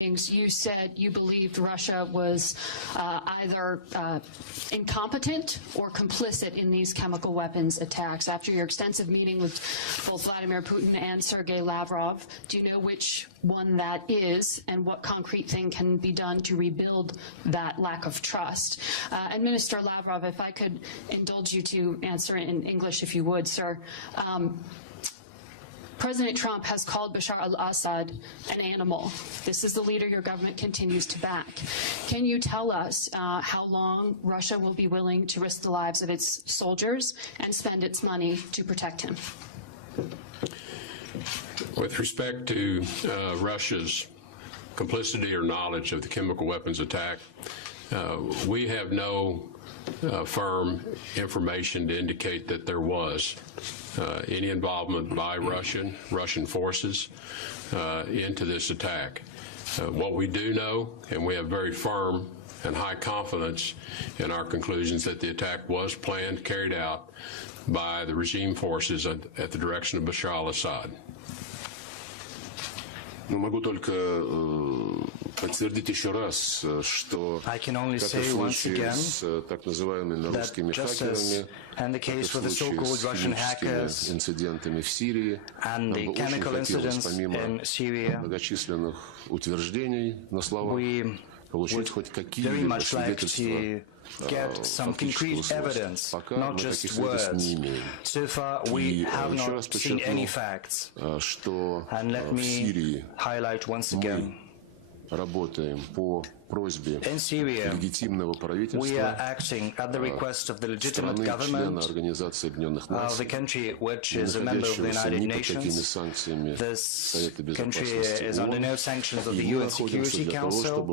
You said you believed Russia was either incompetent or complicit in these chemical weapons attacks. After your extensive meeting with both Vladimir Putin and Sergei Lavrov, do you know which one that is and what concrete thing can be done to rebuild that lack of trust? And Minister Lavrov, if I could indulge you to answer in English, if you would, sir. President Trump has called Bashar al-Assad an animal. This is the leader your government continues to back. Can you tell us how long Russia will be willing to risk the lives of its soldiers and spend its money to protect him? With respect to Russia's complicity or knowledge of the chemical weapons attack, we have no firm information to indicate that there was any involvement by Russian forces into this attack. What we do know, and we have very firm and high confidence in our conclusions, that the attack was planned, carried out by the regime forces at the direction of Bashar al-Assad. Могу только подтвердить еще раз, что I can only say once again так называемыми русскими хакерами, and the case with the so-called Russian hackers инцидентами в Сирии, and the chemical incidents in Syria, многочисленных утверждений на словах, получить хоть какие-либо свидетельства. Get some concrete evidence, not just words. So far, we have not seen any facts. And let me highlight once again. In Syria, we are acting at the request of the legitimate government of the country which is a member of the United Nations. This country is under no sanctions of the UN Security Council.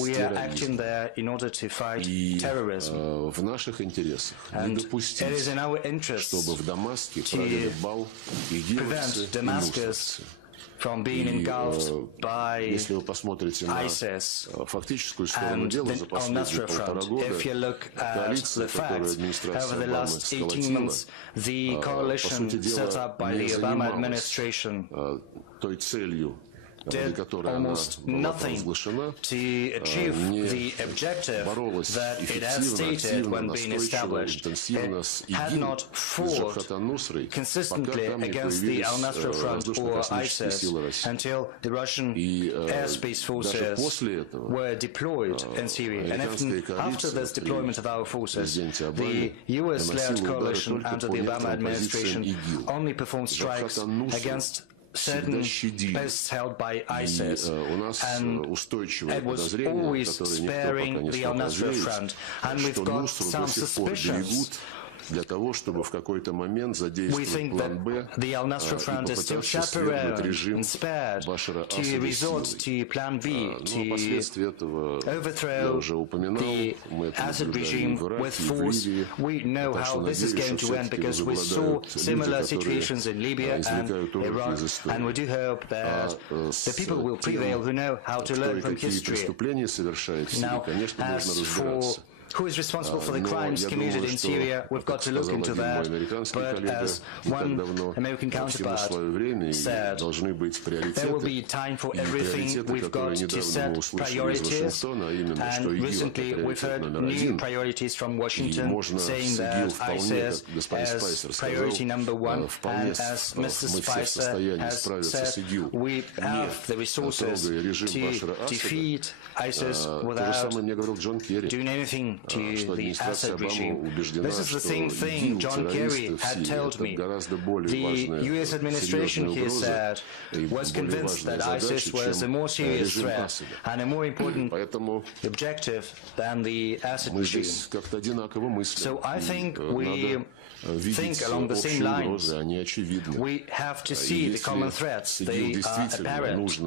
We are acting there in order to fight terrorism. And it is in our interest to prevent Damascus from being engulfed by ISIS and the al-Nusra Front. If you look at the facts, over the last 18 months, the coalition set up by the Obama administration did almost nothing to achieve the objective that it had stated when being established. It had not fought consistently against the al-Nusra Front or ISIS until the Russian airspace forces were deployed in Syria. And even after this deployment of our forces, the US-led coalition under the Obama administration only performed strikes against certain posts held by ISIS, and it was always sparing the al-Nusra Front, and we've got some suspicions. We think that the al-Nusra Front is still chaperoned and spared to resort to Plan B, to overthrow the Assad regime with force. We know how this is going to end because we saw similar situations in Libya and Iraq, and we do hope that the people will prevail who know how to learn from history. Now, as for who is responsible for the crimes committed in Syria, we've got to look into that. But as one American counterpart said, there will be time for everything. We've got to set priorities. And recently we've heard new priorities from Washington saying that ISIS is priority number one. And as Mr. Spicer has said, we have the resources to defeat ISIS without doing anything to the Assad regime. This is the same thing John Kerry had told me. The US administration, he said, was convinced that ISIS was a more serious threat and a more important objective than the Assad regime. So I think we think along the same lines. We have to see the common threats. They are apparent.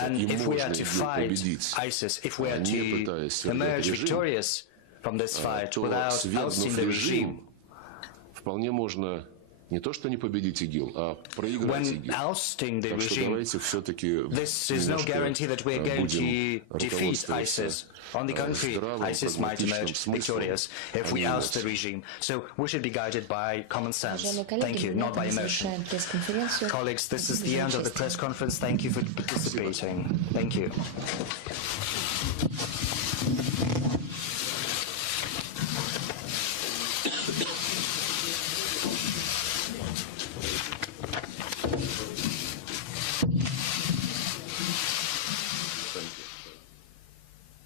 And if we are to fight ISIS, if we are to emerge victorious from this fight without ousting the regime, не то, что не победить ИГИЛ, а проиграть when ИГИЛ. ousting the Так что regime, давайте все-таки this is no guarantee that we're going to defeat ISIS. On the contrary, ISIS might emerge victorious if we oust the regime. So we should be guided by common sense. Thank you, not by emotion. Colleagues, this is the end of the press conference. Thank you for participating. Thank you.